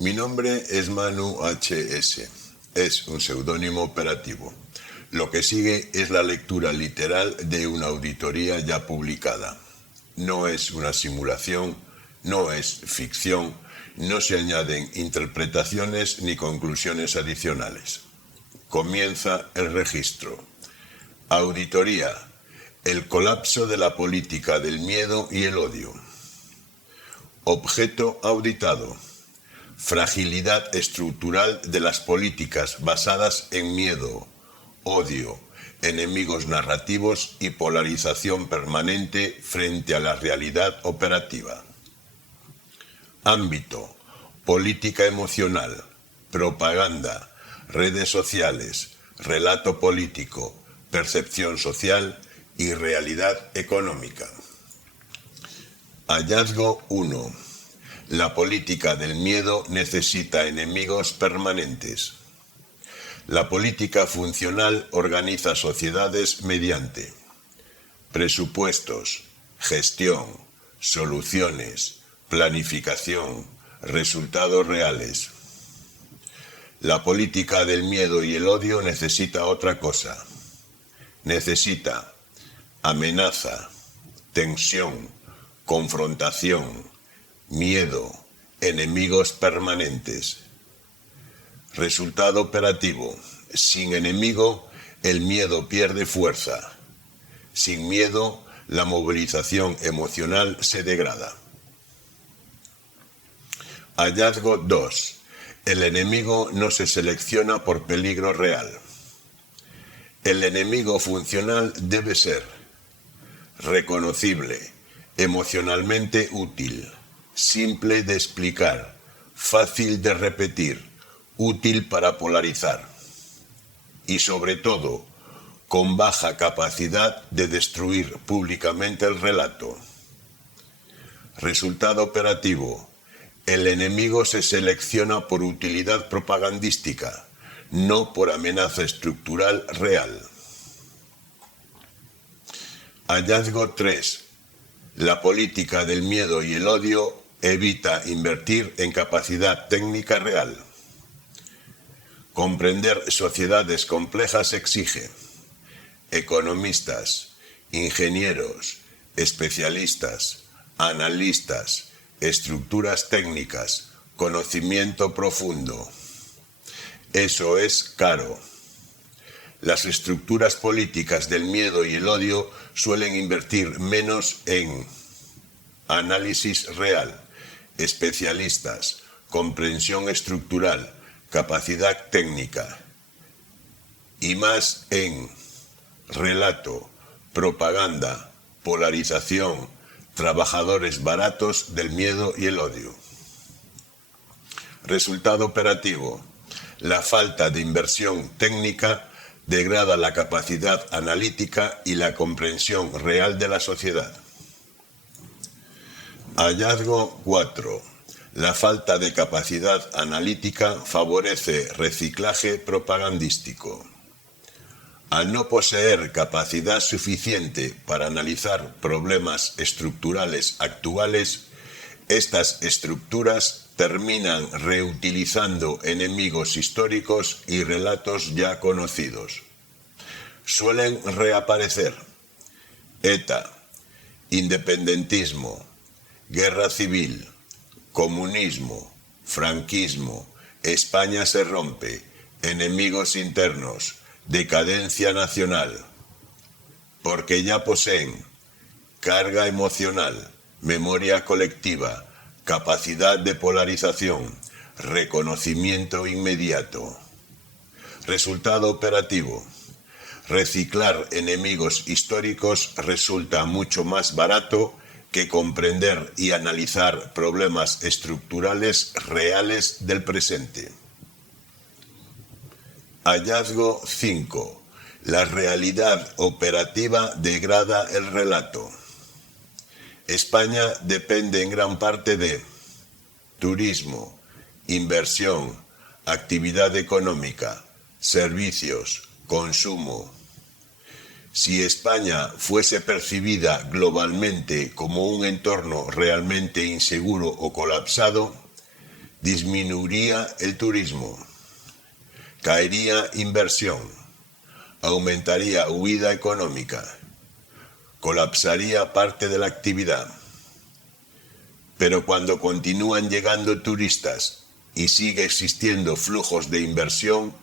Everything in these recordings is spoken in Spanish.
Mi nombre es Manu HS. Es un seudónimo operativo. Lo que sigue es la lectura literal de una auditoría ya publicada. No es una simulación, no es ficción, no se añaden interpretaciones ni conclusiones adicionales. Comienza el registro. Auditoría. El colapso de la política del miedo y el odio. Objeto auditado. Fragilidad estructural de las políticas basadas en miedo, odio, enemigos narrativos y polarización permanente frente a la realidad operativa. Ámbito: política emocional, propaganda, redes sociales, relato político, percepción social y realidad económica. Hallazgo 1. La política del miedo necesita enemigos permanentes. La política funcional organiza sociedades mediante presupuestos, gestión, soluciones, planificación, resultados reales. La política del miedo y el odio necesita otra cosa. Necesita amenaza, tensión, confrontación, miedo, enemigos permanentes. Resultado operativo: sin enemigo, el miedo pierde fuerza. Sin miedo, la movilización emocional se degrada. Hallazgo 2. El enemigo no se selecciona por peligro real. El enemigo funcional debe ser reconocible, emocionalmente útil, simple de explicar, fácil de repetir, útil para polarizar y, sobre todo, con baja capacidad de destruir públicamente el relato. Resultado operativo: el enemigo se selecciona por utilidad propagandística, no por amenaza estructural real. Hallazgo 3. La política del miedo y el odio evita invertir en capacidad técnica real. Comprender sociedades complejas exige economistas, ingenieros, especialistas, analistas, estructuras técnicas, conocimiento profundo. Eso es caro. Las estructuras políticas del miedo y el odio suelen invertir menos en análisis real, especialistas, comprensión estructural, capacidad técnica, y más en relato, propaganda, polarización, trabajadores baratos del miedo y el odio. Resultado operativo: la falta de inversión técnica degrada la capacidad analítica y la comprensión real de la sociedad. Hallazgo 4. La falta de capacidad analítica favorece reciclaje propagandístico. Al no poseer capacidad suficiente para analizar problemas estructurales actuales, estas estructuras terminan reutilizando enemigos históricos y relatos ya conocidos. Suelen reaparecer ETA, independentismo, guerra civil, comunismo, franquismo, España se rompe, enemigos internos, decadencia nacional, porque ya poseen carga emocional, memoria colectiva, capacidad de polarización, reconocimiento inmediato. Resultado operativo: reciclar enemigos históricos resulta mucho más barato que comprender y analizar problemas estructurales reales del presente. Hallazgo 5. La realidad operativa degrada el relato. España depende en gran parte de turismo, inversión, actividad económica, servicios, consumo. Si España fuese percibida globalmente como un entorno realmente inseguro o colapsado, disminuiría el turismo, caería inversión, aumentaría huida económica, colapsaría parte de la actividad. Pero cuando continúan llegando turistas y sigue existiendo flujos de inversión,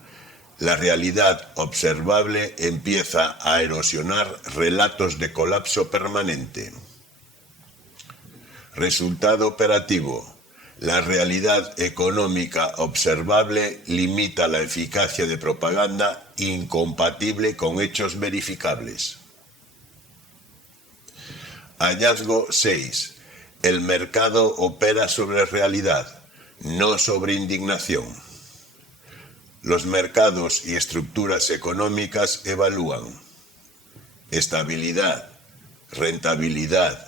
la realidad observable empieza a erosionar relatos de colapso permanente. Resultado operativo: la realidad económica observable limita la eficacia de propaganda incompatible con hechos verificables. Hallazgo 6. El mercado opera sobre realidad, no sobre indignación. Los mercados y estructuras económicas evalúan estabilidad, rentabilidad,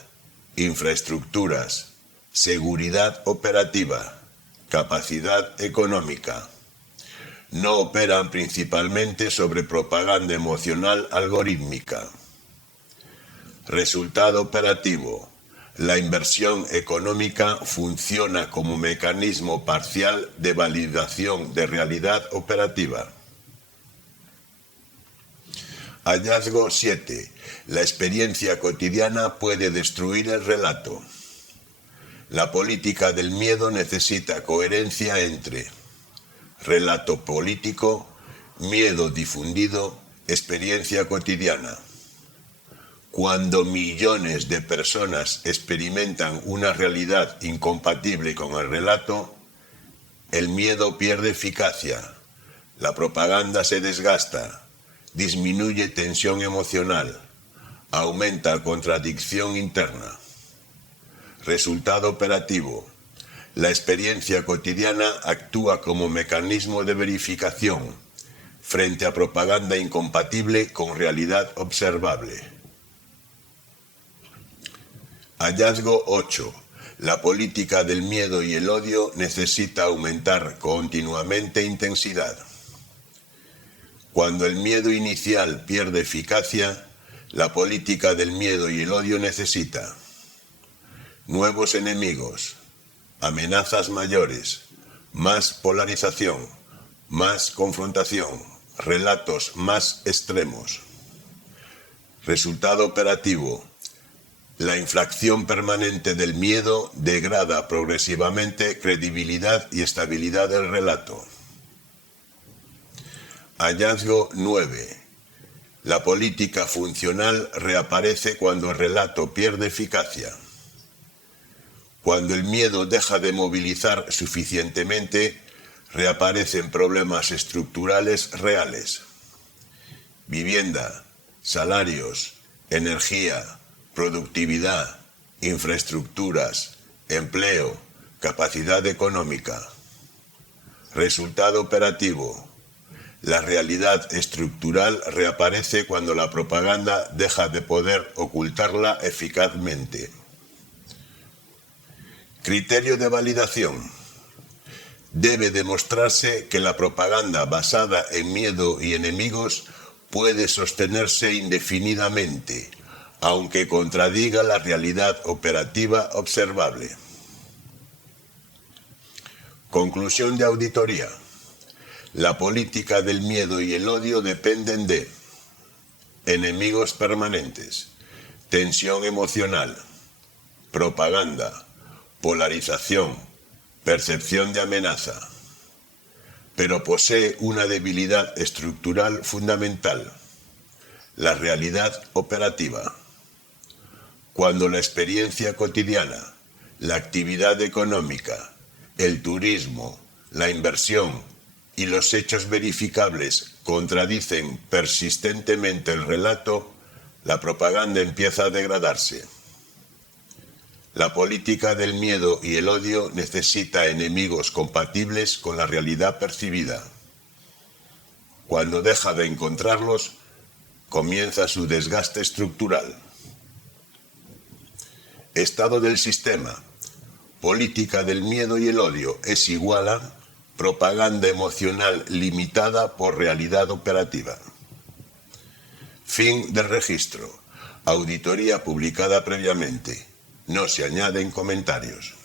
infraestructuras, seguridad operativa, capacidad económica. No operan principalmente sobre propaganda emocional algorítmica. Resultado operativo: la inversión económica funciona como mecanismo parcial de validación de realidad operativa. Hallazgo 7. La experiencia cotidiana puede destruir el relato. La política del miedo necesita coherencia entre relato político, miedo difundido, experiencia cotidiana. Cuando millones de personas experimentan una realidad incompatible con el relato, el miedo pierde eficacia, la propaganda se desgasta, disminuye tensión emocional, aumenta contradicción interna. Resultado operativo: la experiencia cotidiana actúa como mecanismo de verificación frente a propaganda incompatible con realidad observable. Hallazgo 8. La política del miedo y el odio necesita aumentar continuamente intensidad. Cuando el miedo inicial pierde eficacia, la política del miedo y el odio necesita nuevos enemigos, amenazas mayores, más polarización, más confrontación, relatos más extremos. Resultado operativo: la inflación permanente del miedo degrada progresivamente credibilidad y estabilidad del relato. Hallazgo 9. La política funcional reaparece cuando el relato pierde eficacia. Cuando el miedo deja de movilizar suficientemente, reaparecen problemas estructurales reales. Vivienda, salarios, energía, productividad, infraestructuras, empleo, capacidad económica. Resultado operativo: la realidad estructural reaparece cuando la propaganda deja de poder ocultarla eficazmente. Criterio de validación: debe demostrarse que la propaganda basada en miedo y enemigos puede sostenerse indefinidamente, aunque contradiga la realidad operativa observable. Conclusión de auditoría: la política del miedo y el odio dependen de enemigos permanentes, tensión emocional, propaganda, polarización, percepción de amenaza, pero posee una debilidad estructural fundamental: la realidad operativa. Cuando la experiencia cotidiana, la actividad económica, el turismo, la inversión y los hechos verificables contradicen persistentemente el relato, la propaganda empieza a degradarse. La política del miedo y el odio necesita enemigos compatibles con la realidad percibida. Cuando deja de encontrarlos, comienza su desgaste estructural. Estado del sistema: política del miedo y el odio es igual a propaganda emocional limitada por realidad operativa. Fin del registro. Auditoría publicada previamente. No se añaden comentarios.